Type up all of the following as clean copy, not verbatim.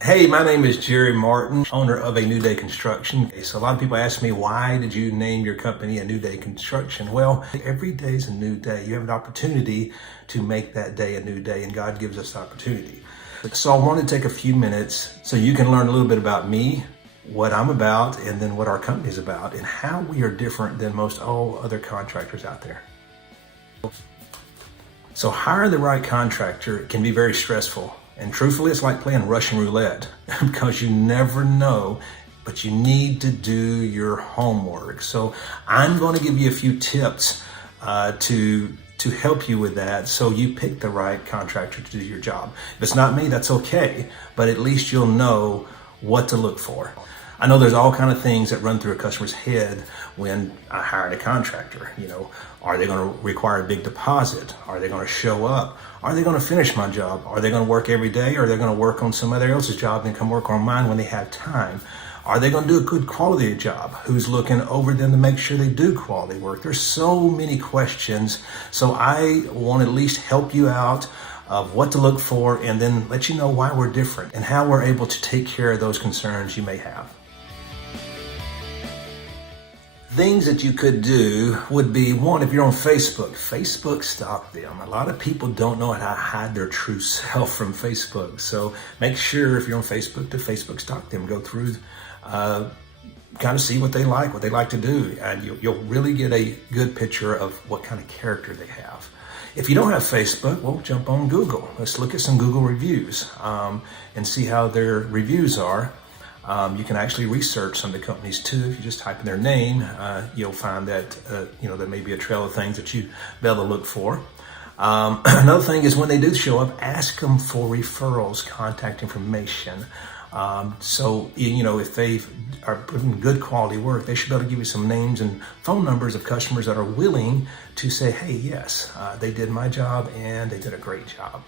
Hey, my name is Jerry Martin, owner of A New Day Construction. So a lot of people ask me, why did you name your company A New Day Construction? Well, every day is a new day. You have an opportunity to make that day a new day, and God gives us opportunity. So I want to take a few minutes so you can learn a little bit about me, what I'm about, and then what our company is about, and how we are different than most all other contractors out there. So hiring the right contractor can be very stressful. And truthfully, it's like playing Russian roulette because you never know, but you need to do your homework. So I'm going to give you a few tips to help you with that, so you pick the right contractor to do your job. If it's not me, that's okay, but at least you'll know what to look for. I know there's all kind of things that run through a customer's head when I hired a contractor. Are they going to require a big deposit? Are they going to show up? Are they going to finish my job? Are they going to work every day? Or are they going to work on somebody else's job and come work on mine when they have time? Are they going to do a good quality job? Who's looking over them to make sure they do quality work? There's so many questions. So I want to at least help you out of what to look for, and then let you know why we're different and how we're able to take care of those concerns you may have. Things that you could do would be, one, if you're on Facebook, stalk them. A lot of people don't know how to hide their true self from Facebook. So make sure if you're on Facebook, to Facebook stalk them. Go through, kind of see what they like to do. And you'll really get a good picture of what kind of character they have. If you don't have Facebook, well, jump on Google. Let's look at some Google reviews and see how their reviews are. You can actually research some of the companies too. If you just type in their name, you'll find that there may be a trail of things that you be able to look for. Another thing is, when they do show up, ask them for referrals, contact information. So if they are putting good quality work, they should be able to give you some names and phone numbers of customers that are willing to say, hey, yes, they did my job and they did a great job.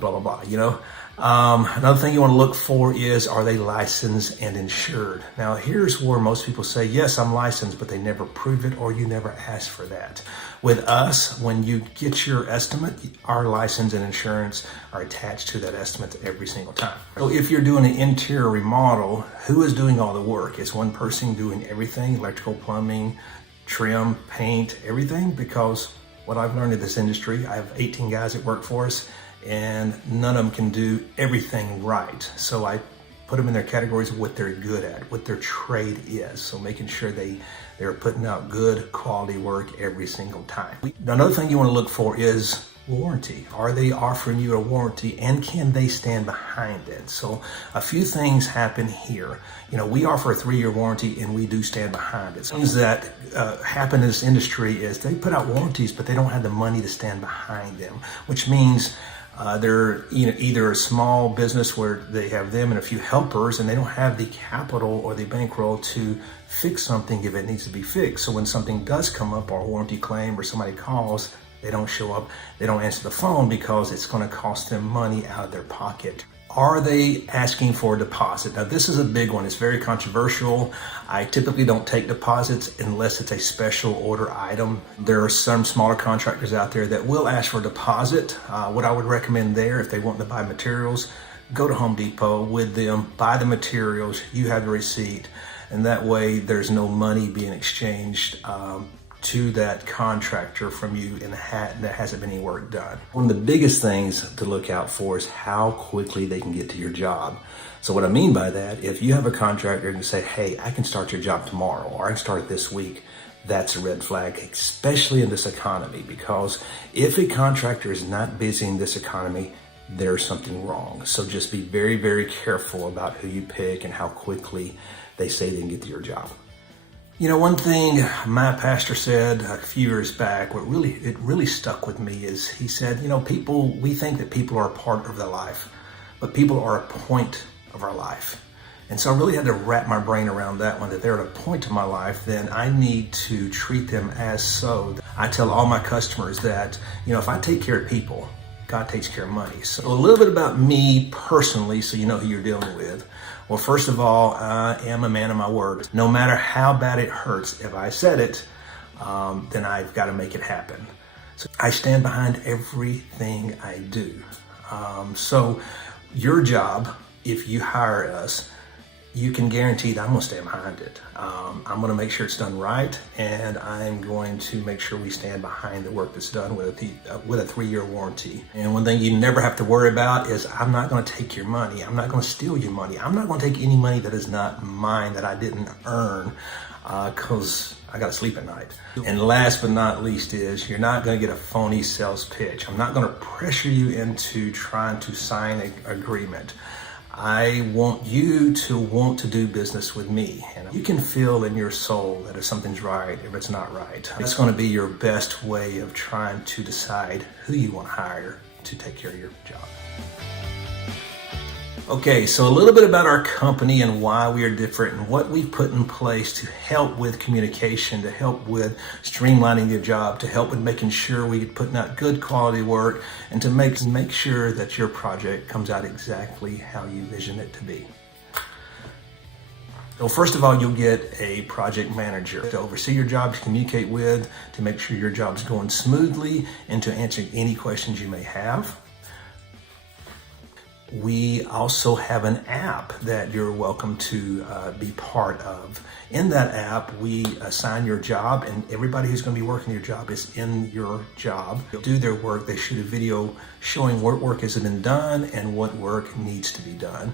Blah, blah, blah, Another thing you want to look for is, are they licensed and insured? Now, here's where most people say, yes, I'm licensed, but they never prove it, or you never ask for that. With us, when you get your estimate, our license and insurance are attached to that estimate every single time. So if you're doing an interior remodel, who is doing all the work? Is one person doing everything, electrical, plumbing, trim, paint, everything? Because what I've learned in this industry, I have 18 guys that work for us, and none of them can do everything right. So I put them in their categories of what they're good at, what their trade is. So making sure they're putting out good quality work every single time. Another thing you want to look for is warranty. Are they offering you a warranty, and can they stand behind it? So a few things happen here. We offer a 3-year warranty, and we do stand behind it. Things that happen in this industry is they put out warranties, but they don't have the money to stand behind them, which means they're either a small business where they have them and a few helpers, and they don't have the capital or the bankroll to fix something if it needs to be fixed. So when something does come up, or a warranty claim, or somebody calls, they don't show up, they don't answer the phone, because it's going to cost them money out of their pocket. Are they asking for a deposit? Now, this is a big one. It's very controversial. I typically don't take deposits unless it's a special order item. There are some smaller contractors out there that will ask for a deposit. What I would recommend there, if they want to buy materials, go to Home Depot with them, buy the materials, you have the receipt, and that way there's no money being exchanged to that contractor from you, and that hasn't been any work done. One of the biggest things to look out for is how quickly they can get to your job. So what I mean by that, if you have a contractor and you say, hey, I can start your job tomorrow, or I can start it this week, that's a red flag, especially in this economy, because if a contractor is not busy in this economy, there's something wrong. So just be very, very careful about who you pick and how quickly they say they can get to your job. One thing my pastor said a few years back, it really stuck with me, is he said, we think that people are a part of their life, but people are a point of our life. And so I really had to wrap my brain around that one, that they're at a point of my life, then I need to treat them as so. I tell all my customers that, if I take care of people, God takes care of money. So a little bit about me personally, so you know who you're dealing with. Well, first of all, I am a man of my word. No matter how bad it hurts, if I said it, then I've got to make it happen. So I stand behind everything I do. So your job if you hire us, you can guarantee that I'm going to stand behind it. I'm going to make sure it's done right, and I'm going to make sure we stand behind the work that's done with a 3-year warranty. And one thing you never have to worry about is I'm not going to take your money. I'm not going to steal your money. I'm not going to take any money that is not mine, that I didn't earn, because I got to sleep at night. And last but not least is you're not going to get a phony sales pitch. I'm not going to pressure you into trying to sign an agreement. I want you to want to do business with me. And you can feel in your soul that if something's right, if it's not right. It's going to be your best way of trying to decide who you want to hire to take care of your job. Okay, so a little bit about our company and why we are different and what we've put in place to help with communication, to help with streamlining your job, to help with making sure we're putting out good quality work, and to make sure that your project comes out exactly how you envision it to be. So first of all, you'll get a project manager to oversee your job, to communicate with, to make sure your job's going smoothly, and to answer any questions you may have. We also have an app that you're welcome to be part of. In that app, we assign your job, and everybody who's going to be working your job is in your job. They'll do their work. They shoot a video showing what work has been done and what work needs to be done.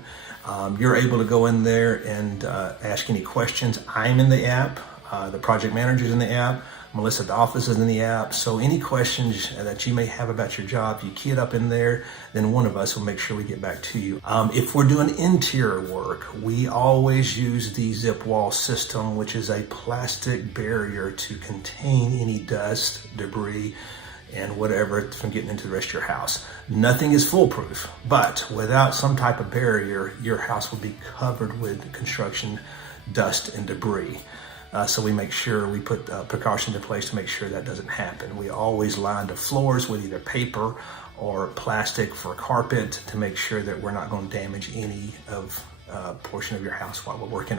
You're able to go in there and ask any questions. I'm in the app. The project manager's in the app. Melissa, the office is in the app. So any questions that you may have about your job, you key it up in there, then one of us will make sure we get back to you. If we're doing interior work, we always use the zip wall system, which is a plastic barrier to contain any dust, debris, and whatever from getting into the rest of your house. Nothing is foolproof, but without some type of barrier, your house will be covered with construction dust and debris. So we make sure we put precautions in place to make sure that doesn't happen. We always line the floors with either paper or plastic for carpet to make sure that we're not going to damage any of portion of your house while we're working.